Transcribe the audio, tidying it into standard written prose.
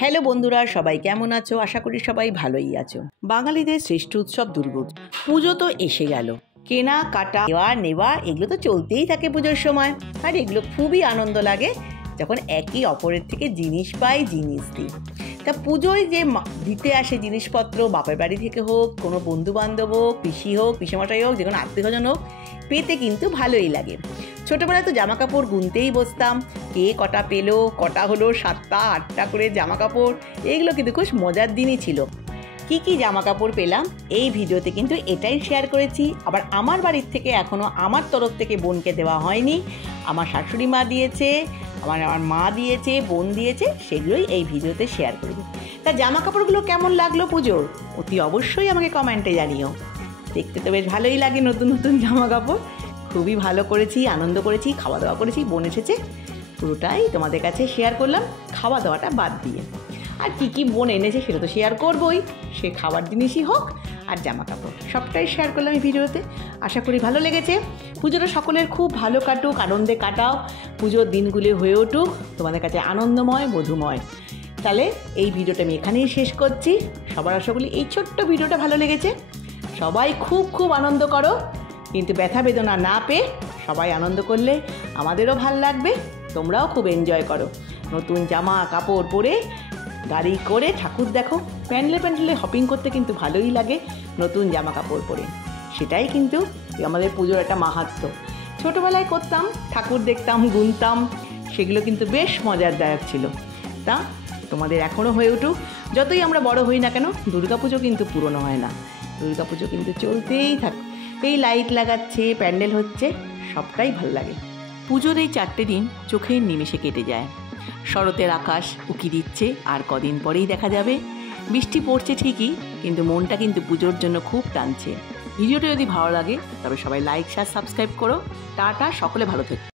Hello বন্ধুরা, সবাই কেমন আছো? আশা করি সবাই ভালোই আছো। বাঙালিদের শ্রেষ্ঠ উৎসব দুর্গাপুজো। পুজো তো এসে গেল, কেনা কাটা দেওয়া নেওয়া এগুলো তো চলতেই থাকে পুজোর সময়। আর এগুলো খুবই আনন্দ লাগে যখন একে অপরের থেকে জিনিস পাই, জিনিস দিই। তা পুজোয় যে দিতে আসে জিনিসপত্র, বাপের বাড়ি থেকে হোক, কোনো বন্ধু বান্ধব হোক, পিসি হোক, পিসেমশাই হোক, যে কোনো আত্মীয় স্বজন হোক, পেতে কিন্তু ভালোই লাগে। ছোটোবেলায় তো জামা কাপড় গুনতেই বসতাম, কে কটা পেলো, কটা হলো, 7টা 8টা করে জামা কাপড়। এইগুলো কিন্তু খুব মজার দিনই ছিল। কি কি জামা কাপড় পেলাম এই ভিডিওতে কিন্তু এটাই শেয়ার করেছি। আবার আমার বাড়ির থেকে এখনও আমার তরফ থেকে বোনকে দেওয়া হয়নি, আমার শাশুড়ি মা দিয়েছে, আমার মা দিয়েছে, বোন দিয়েছে, সেগুলোই এই ভিডিওতে শেয়ার করব। তা জামা কাপড়গুলো কেমন লাগলো পুজোর, অতি অবশ্যই আমাকে কমেন্টে জানিও। দেখতে তো বেশ ভালোই লাগে নতুন নতুন জামা কাপড়। খুবই ভালো করেছি, আনন্দ করেছি, খাওয়া দাওয়া করেছি, বোন এসেছে, পুরোটাই তোমাদের কাছে শেয়ার করলাম, খাওয়া দাওয়াটা বাদ দিয়ে। আর কী কী বোন এনেছে সেটা তো শেয়ার করবোই, সে খাবার জিনিসই হোক আর জামা কাপড়, সবটাই শেয়ার করলাম এই ভিডিওতে। আশা করি ভালো লেগেছে। পুজোটা সকলের খুব ভালো কাটুক, আনন্দে কাটাও, পুজোর দিনগুলি হয়ে উঠুক তোমাদের কাছে আনন্দময়, মধুময়। তাহলে এই ভিডিওটা আমি এখানেই শেষ করছি। সবার আশা করি এই ছোট্ট ভিডিওটা ভালো লেগেছে। সবাই খুব খুব আনন্দ করো, কিন্তু ব্যথা বেদনা না পেয়ে সবাই আনন্দ করলে আমাদেরও ভাল লাগবে, তোমরাও খুব এনজয় করো। নতুন জামা কাপড় পরে গাড়ি করে ঠাকুর দেখো, প্যান্ডেলে হপিং করতে কিন্তু ভালোই লাগে নতুন জামা কাপড় পরে। সেটাই কিন্তু আমাদের পুজোর একটা মাহাত্ম্য। ছোটোবেলায় করতাম, ঠাকুর দেখতাম, গুনতাম, সেগুলো কিন্তু বেশ মজারদায়ক ছিল। তা তোমাদের এখনও হয়ে উঠুক। যতই আমরা বড় হই না কেন, দুর্গাপুজো কিন্তু পুরনো হয় না, দুর্গাপুজো কিন্তু চলতেই থাকে। এই লাইট লাগাচ্ছে, প্যান্ডেল হচ্ছে, সবটাই ভালো লাগে। পুজোর এই 4টে দিন চোখের নিমেষে কেটে যায়। শরতের আকাশ উকি দিচ্ছে, আর কদিন পরেই দেখা যাবে বৃষ্টি পড়ছে ঠিকই, কিন্তু মনটা কিন্তু পুজোর জন্য খুব টানছে। ভিডিওটা যদি ভালো লাগে তবে সবাই লাইক, শেয়ার, সাবস্ক্রাইব করো। টাটা, সকলে ভালো থেকো।